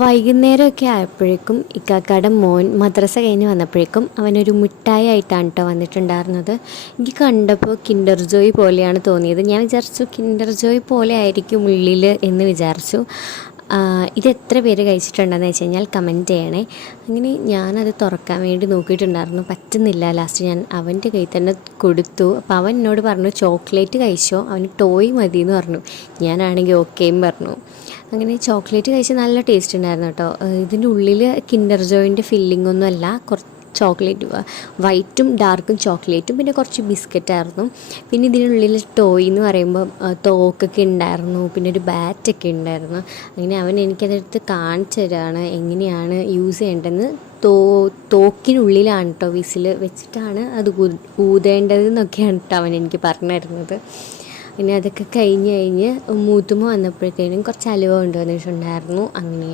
വൈകുന്നേരമൊക്കെ ആയപ്പോഴേക്കും ഇക്കാക്കയുടെ മോൻ മദ്രസ കഴിഞ്ഞ് വന്നപ്പോഴേക്കും അവനൊരു മിഠായി ആയിട്ടാണ് കേട്ടോ വന്നിട്ടുണ്ടായിരുന്നത്. എനിക്ക് കണ്ടപ്പോൾ കിൻഡർ ജോയ് പോലെയാണ് തോന്നിയത്. ഞാൻ വിചാരിച്ചു കിൻഡർ ജോയ് പോലെ ആയിരിക്കും ഉള്ളിൽ എന്ന് വിചാരിച്ചു. ഇത് എത്ര പേര് കഴിച്ചിട്ടുണ്ടെന്ന് വെച്ച് കഴിഞ്ഞാൽ കമൻറ്റ് ചെയ്യണേ. അങ്ങനെ ഞാനത് തുറക്കാൻ വേണ്ടി നോക്കിയിട്ടുണ്ടായിരുന്നു, പറ്റുന്നില്ല. ലാസ്റ്റ് ഞാൻ അവൻ്റെ കയ്യിൽ തന്നെ കൊടുത്തു. അപ്പോൾ അവൻ എന്നോട് പറഞ്ഞു ചോക്ലേറ്റ് കഴിച്ചോ, അവന് ടോയ് മതി എന്ന് പറഞ്ഞു. ഞാനാണെങ്കിൽ ഓക്കേയും പറഞ്ഞു. അങ്ങനെ ചോക്ലേറ്റ് കഴിച്ച് നല്ല ടേസ്റ്റ് ഉണ്ടായിരുന്നു കേട്ടോ. ഇതിൻ്റെ ഉള്ളിൽ കിൻഡർ ജോയിൻ്റെ ഫില്ലിംഗ് ഒന്നും അല്ല, കുറച്ച് ചോക്ലേറ്റ് വൈറ്റും ഡാർക്കും ചോക്ലേറ്റും പിന്നെ കുറച്ച് ബിസ്ക്കറ്റായിരുന്നു. പിന്നെ ഇതിനുള്ളിൽ ടോയ് എന്ന് പറയുമ്പോൾ തോക്കൊക്കെ ഉണ്ടായിരുന്നു, പിന്നെ ഒരു ബാറ്റൊക്കെ ഉണ്ടായിരുന്നു. അങ്ങനെ അവൻ എനിക്കതെടുത്ത് കാണിച്ചു തരാണ് എങ്ങനെയാണ് യൂസ് ചെയ്യേണ്ടതെന്ന്. തോക്കിനുള്ളിലാണ് കേട്ടോ വിസിൽ വെച്ചിട്ടാണ് അത് ഊതേണ്ടതെന്നൊക്കെയാണ് കേട്ടോ അവൻ എനിക്ക് പറഞ്ഞു തരുന്നത്. പിന്നെ അതൊക്കെ കഴിഞ്ഞ് മൂത്തുമ്മ വന്നപ്പോഴത്തേനും കുറച്ച് അലുവ കൊണ്ടുവന്നിട്ടുണ്ടായിരുന്നു. അങ്ങനെ